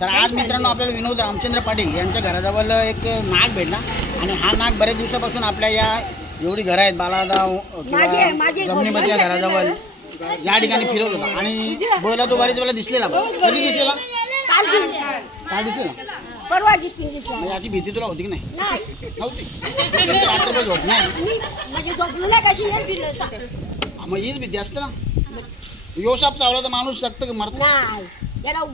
तर आज मित्रांनो आपल्याला विनोद रामचंद्र पाटील यांच्या घराजवळ एक नाग भेटला आणि हा नाग बरेच दिवसापासून आपल्या या एवढी घरं आहेत बालादाव जमनीबाच्या घराजवळ या ठिकाणी फिरत होता आणि बोला तो बरेच वेळा दिसलेला. कधी दिसलेला? काल दिसलेला. परवा दिसली. याची भीती तुला होती की नाही? नव्हती. रात्रभर झोप नाही म्हणजे झोपलो नाही कशी मग हीच भीती असते ना. यो साप चावला तर माणूस शकतो की मरत नाही. याला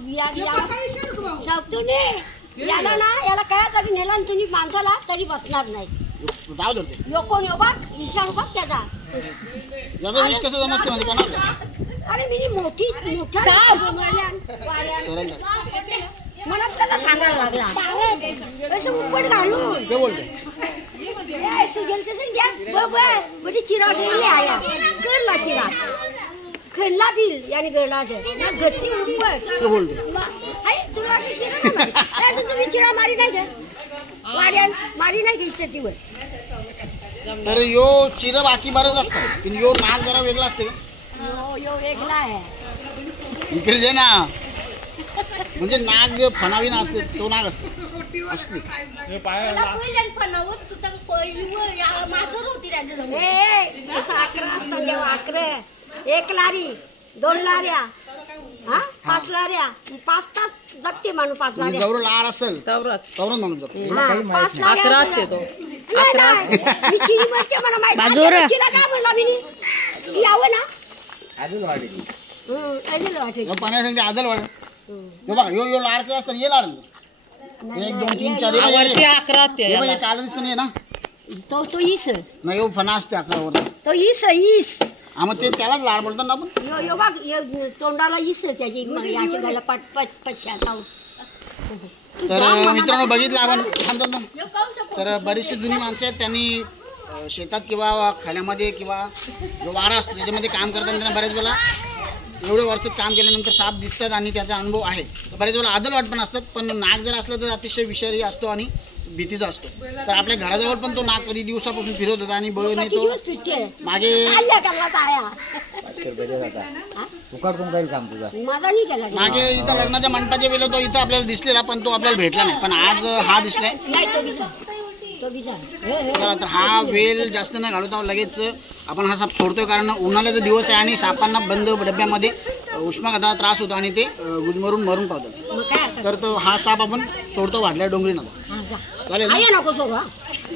ना याला काय तरी नेला तुम्ही माणसाला तरी बसणार नाही. जाऊ धरते यो कोण यो बघ ईशान बघ त्याचा याचा विष कसं समजते म्हणजे कोणाला? अरे मी मोठी मोठा मलाच त्याला सांगायला लागला असं उपट घालून ते बोलते सुजल कसं घ्या म्हणजे चिरा ठेवले आया गरला चिरा खणला बिल याने गरला गती उपट ते बोलते तुला तुम्ही चिरा मारी नाही का वाड्यान मारी नाही का इस्टेटीवर. तर यो चिर बाकी बरंच असतात पण यो नाग जरा वेगळा असते का? यो वेगळा आहे इकडे जे ना म्हणजे नाग फनावी ना असते तो नाग असते असते एक लारी 2 लाऱ्या 5 लाऱ्या 5 तास जगते माणूस 5 लाऱ्या जवळ लार असेल तवरच माणूस जगतो. 5 लाऱ्या यावं ना पाण्या सांगते आदल वाढ बघा यो यो लार काय असतं ये लार 1 2 3 4 काल दिसत नाही ना तो ईस नाही यो फणा असते 11 वर तो ईस मग ते त्यालाच लार बोलतात ना आपण. यो बघ तोंडाला ईस त्याची तर मित्रांनो बघितलं आपण थांबतात ना. तर बरीचशी जुनी माणसं आहेत त्यांनी शेतात किंवा खाण्यामध्ये किंवा जो वारा असतो त्याच्यामध्ये काम करताना त्यांना बऱ्याच वेळा एवढे वर्षात काम केल्यानंतर साप दिसतात आणि त्याचा अनुभव आहे. बऱ्याच वेळा आदल वाट पण असतात पण नाग जर असलं तर अतिशय विषारी असतो आणि भीतीचा असतो. तर आपल्या घराजवळ पण तो नाग कधी दिवसापासून फिरत होता आणि बळ तो मागे मागे इथं लग्नाच्या मंडपाच्या वेळेला तो इथं आपल्याला दिसलेला पण तो आपल्याला भेटला नाही. पण आज हा दिसलाय. तर हा वेल जास्त नाही घालवता लगेच आपण हा साप सोडतोय कारण उन्हाळ्याचा दिवस आहे आणि सापांना बंद डब्यामध्ये उष्माघाताचा त्रास होतो आणि ते गुजमरून मरून पावतात. तर तो हा साप आपण सोडतो वाढल्या डोंगरी नका चालेल.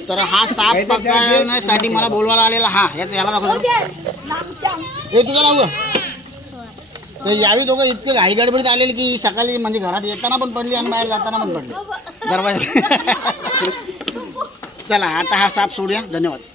तर हा साप पकडण्यासाठी मला बोलवायला आलेला हा याला दाखवतो हे तुझं नाव ग. तर यावी दोघं इतके घाई गडबडीत आलेले की सकाळी म्हणजे घरात येताना पण पडली आणि बाहेर जाताना पण पडली दरवाजा. चला आता हा साप सोडूया. धन्यवाद.